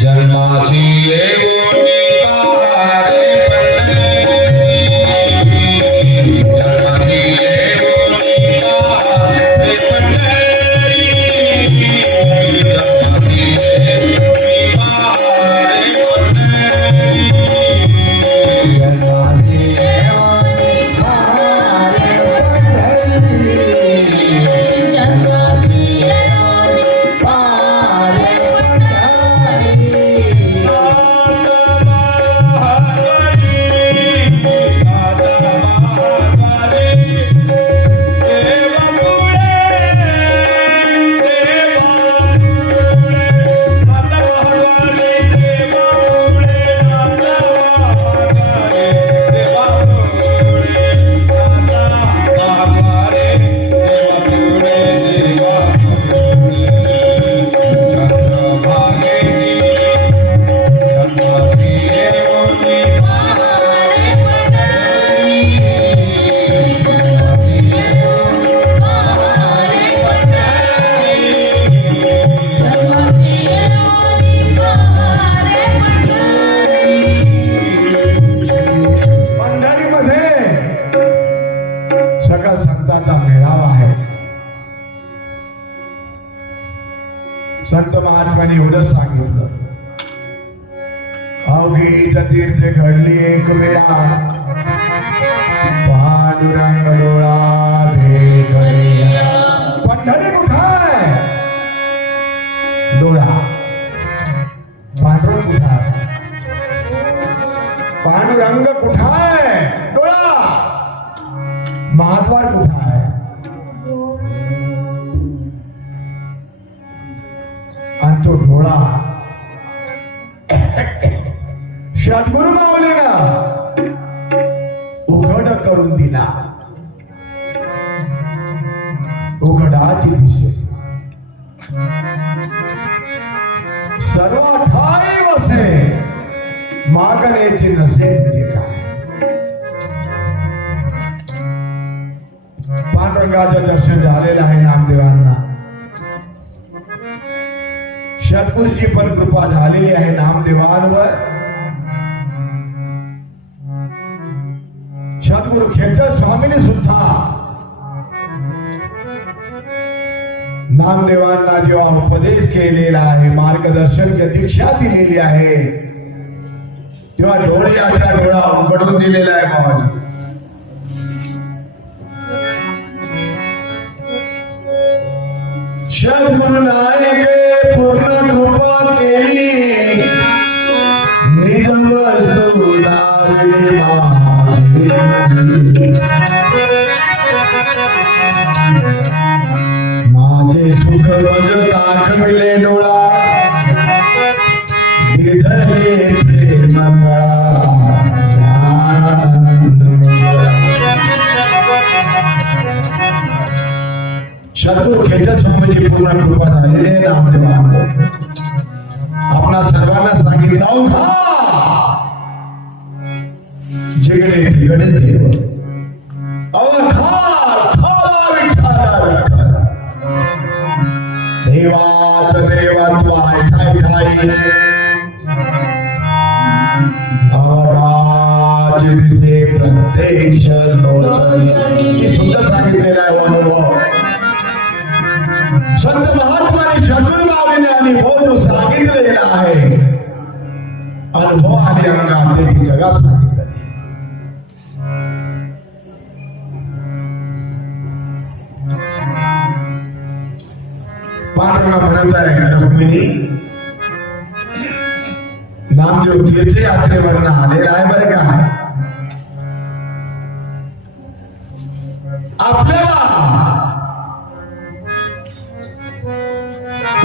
جاسی संत महात्म्याने एवढंच सांगितलं अवघी तीर्थ घडली एक वेळा पांडुरंग डोळा पंढरी कुठाय डोळा पांढर कुठाय पांडुरंग कुठाय سرگی نسب پانڈرگا چھدیوان ستگا ہے نام دیوان ستگ سمدھا مارگ درشن کی دیکھا دورہ ڈوڑا کٹن دے جا سد گرو विले डोळा दिदले प्रेम शत्रू खेच्या स्वामीची पूर्ण कृपा झालेली आहे नामदेवा आपणा सर्वांना सांगितलं जिकडे तिकडे देव بنتا ہے نامدے تیار آئے برے کا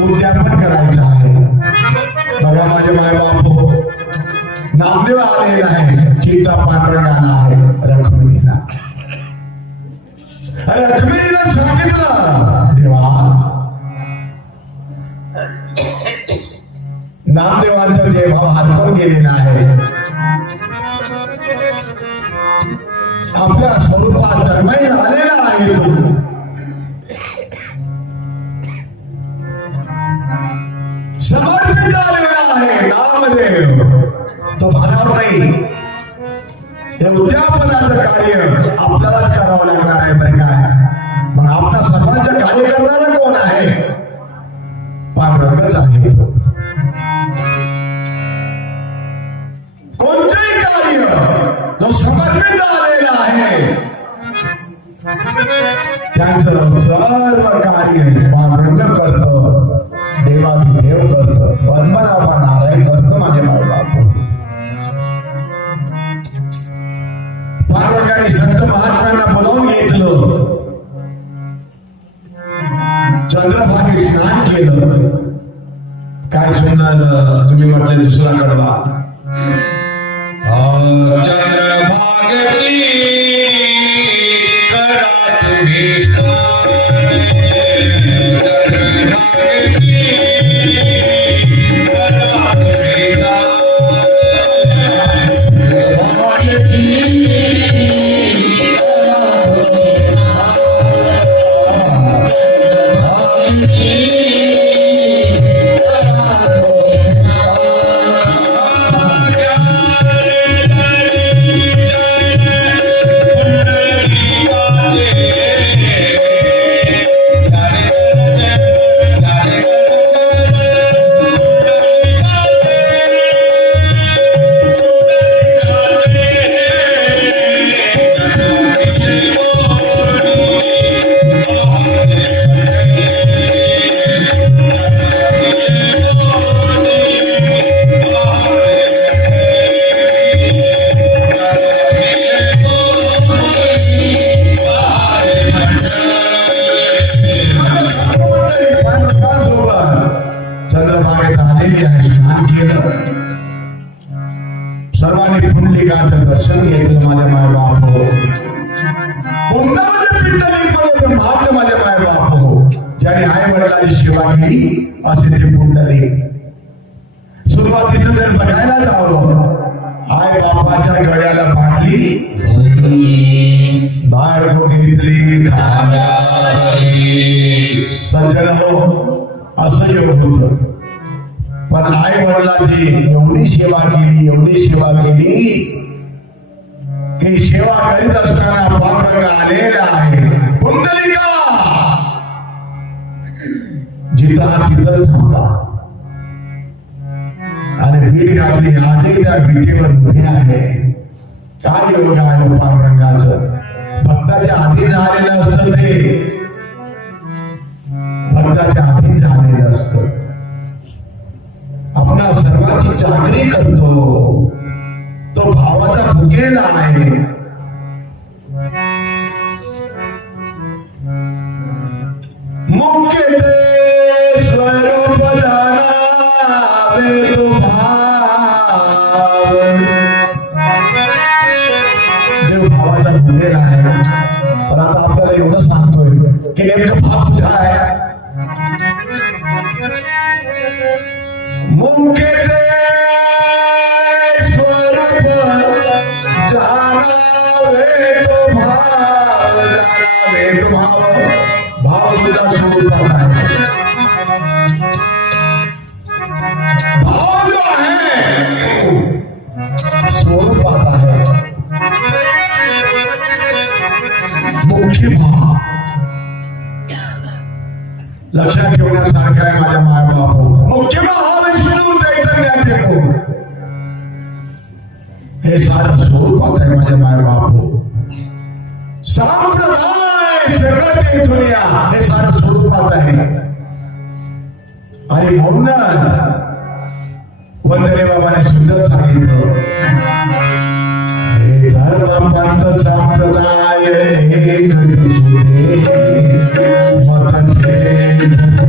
بگا مجھے چیتا پڑھنے والا ہے رکھے نام دیوا ہوں گے اپنا سوروپات नाही हे उद्यापनाचं कार्य आपल्यालाच करावं लागणार आहे बरं काय पण आपला सर्वांचं कार्य करणारा कोण आहे पांढरंगच आहे कोणतेही कार्य जो समर्पित आलेला आहे त्यांचं सर्व कार्य काय केलं काय सोडून आलं तुम्ही दुसरा कडवा بنا آئی باپ لیجن पण आई वडिलांची एवढी सेवा केली एवढी सेवा केली ही सेवा करीत असताना रंग आलेला आहे पुंडलिका जिथं तिथं थांबा आणि भीट घातली आधी त्या भीटेवर उभी आहे काय योग आहे पांडुरंगाचं भक्ताच्या आधी झालेलं असत ते ہے ست ہے تو ہے لکت سارکھا ہے سنتے شاست Amen.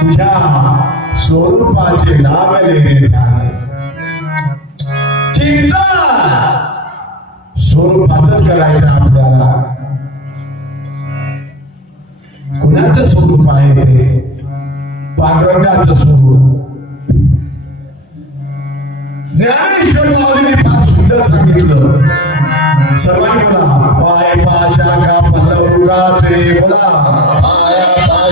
तुझ्या स्वरूपाचे लागलेले ध्यान चिंतन स्वरूपातच करायचं आपल्याला कुणाचं स्वरूप आहे ते पांडुरंगाचं स्वरूप ज्ञानेश्वर माऊलीने फार सुंदर सांगितलं सर्वांनी बोला पाय पाशा का पल्लव का ते बोला पाया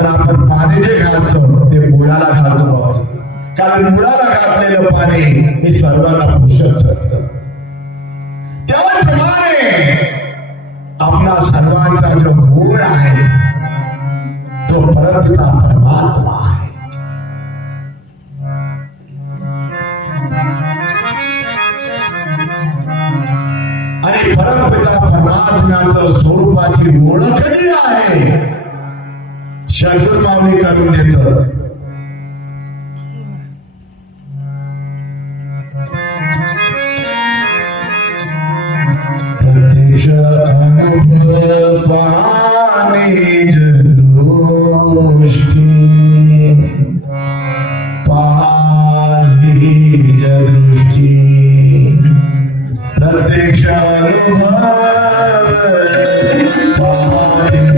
आपण पाणी जे घालतो ते मुळाला घालतो कारण मुळाला घातलेलं पाणी हे सर्वांना पोषक ठरत त्याप्रमाणे आपला सर्वांचा जो गुण आहे پروپا کی شکر باڑی کر Christmas.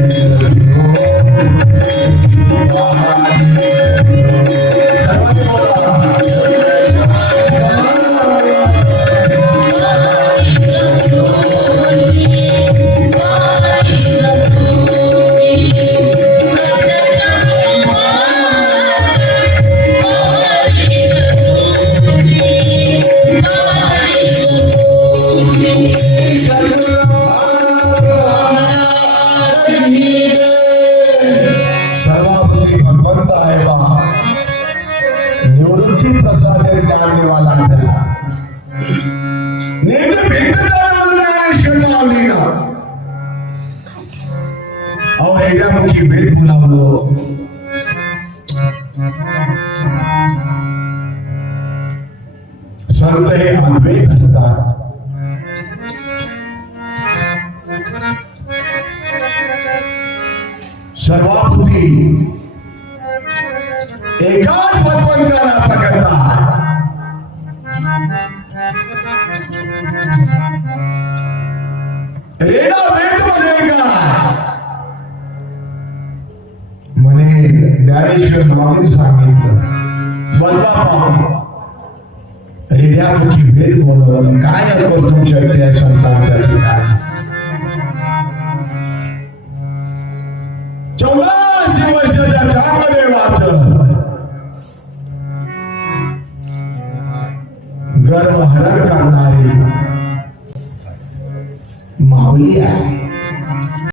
سروپتی ایک مجھے ہماری سامنے हृदयामुखी भेद बोलवलं काय करू शकते संतांच्या ठिकाणी चौदाशे वर्षाच्या चांगले वाच हरण करणारी माऊली आहे